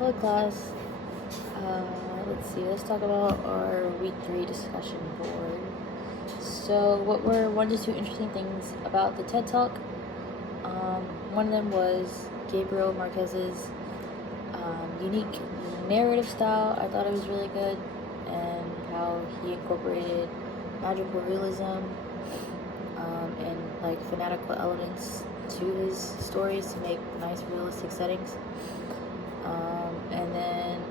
Hello class. Uh, let's see, let's talk about our week 3 discussion board. So what were one to two interesting things about the TED Talk? One of them was Gabriel Marquez's unique narrative style. I thought it was really good, and how he incorporated magical realism and like fanatical elements to his stories to make nice realistic settings. And then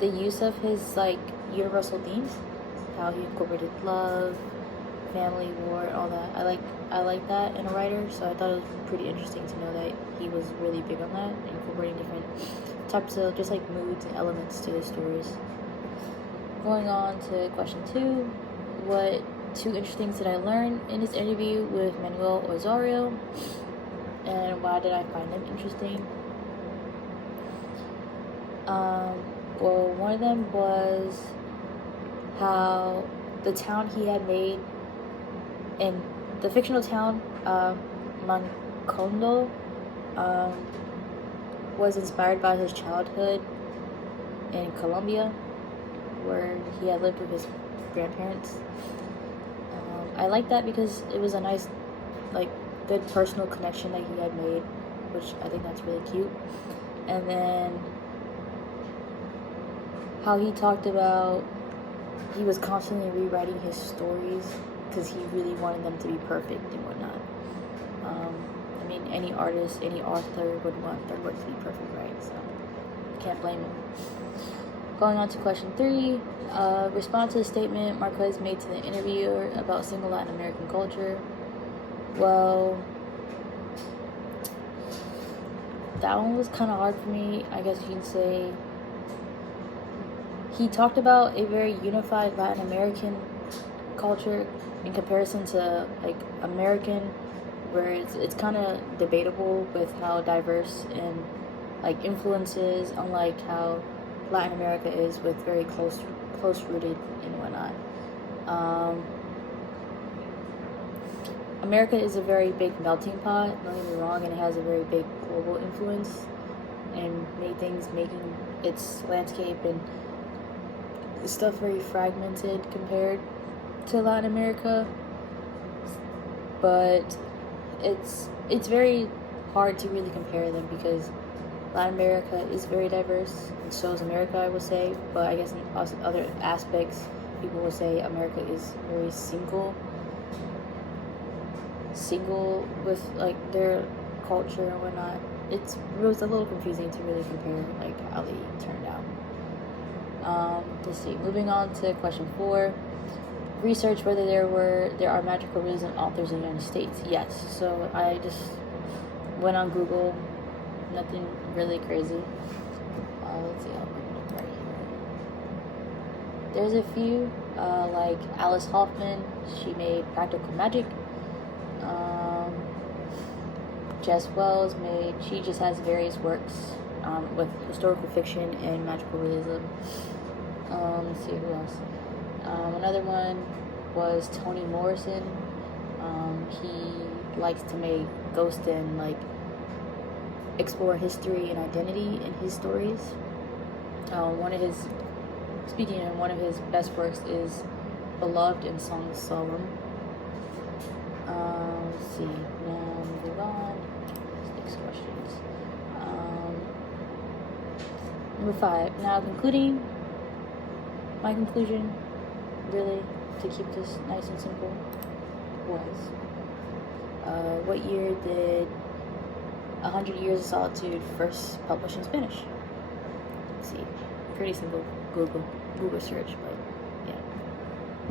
the use of his like universal themes, how he incorporated love, family, war, all that. I like that in a writer, so I thought it was pretty interesting to know that he was really big on that, incorporating different types of just like moods and elements to his stories. Going on to question 2, what two interesting things did I learn in this interview with Manuel Osorio, and why did I find them interesting? Well, one of them was how the town he had made in the fictional town, Mancondo, was inspired by his childhood in Colombia, where he had lived with his grandparents. I like that because it was a nice, like, good personal connection that he had made, which I think that's really cute. And then how he talked about he was constantly rewriting his stories because he really wanted them to be perfect and whatnot. I mean, any artist, any author would want their work to be perfect, right? So can't blame him. Going on to question 3, respond to the statement Marquez made to the interviewer about single Latin American culture. Well, that one was kind of hard for me, I guess you can say. He talked about a very unified Latin American culture in comparison to like American, where it's kind of debatable with how diverse and like influences, unlike how Latin America is with very close rooted and whatnot. America is a very big melting pot, don't get me wrong, and it has a very big global influence and making its landscape and stuff very fragmented compared to Latin America. But it's very hard to really compare them because Latin America is very diverse, and so is America, I would say. But I guess in other aspects, people will say America is very single with like their culture and whatnot. It was a little confusing to really compare like how they turned out. Let's see. Moving on to question 4. Research whether there are magical realism authors in the United States. Yes. So I just went on Google. Nothing really crazy. Let's see. I'll bring it up right here. There's a few, like Alice Hoffman. She made Practical Magic. Jess Wells she just has various works with historical fiction and magical realism. Let's see who else. Another one was Toni Morrison. He likes to make ghost and like explore history and identity in his stories. One of his best works is Beloved and Song of Solomon. Let's see. Now moving on. Next questions. Number 5. Now concluding. My conclusion, really, to keep this nice and simple, was what year did 100 Years of Solitude first publish in Spanish? Let's see. Pretty simple Google search, but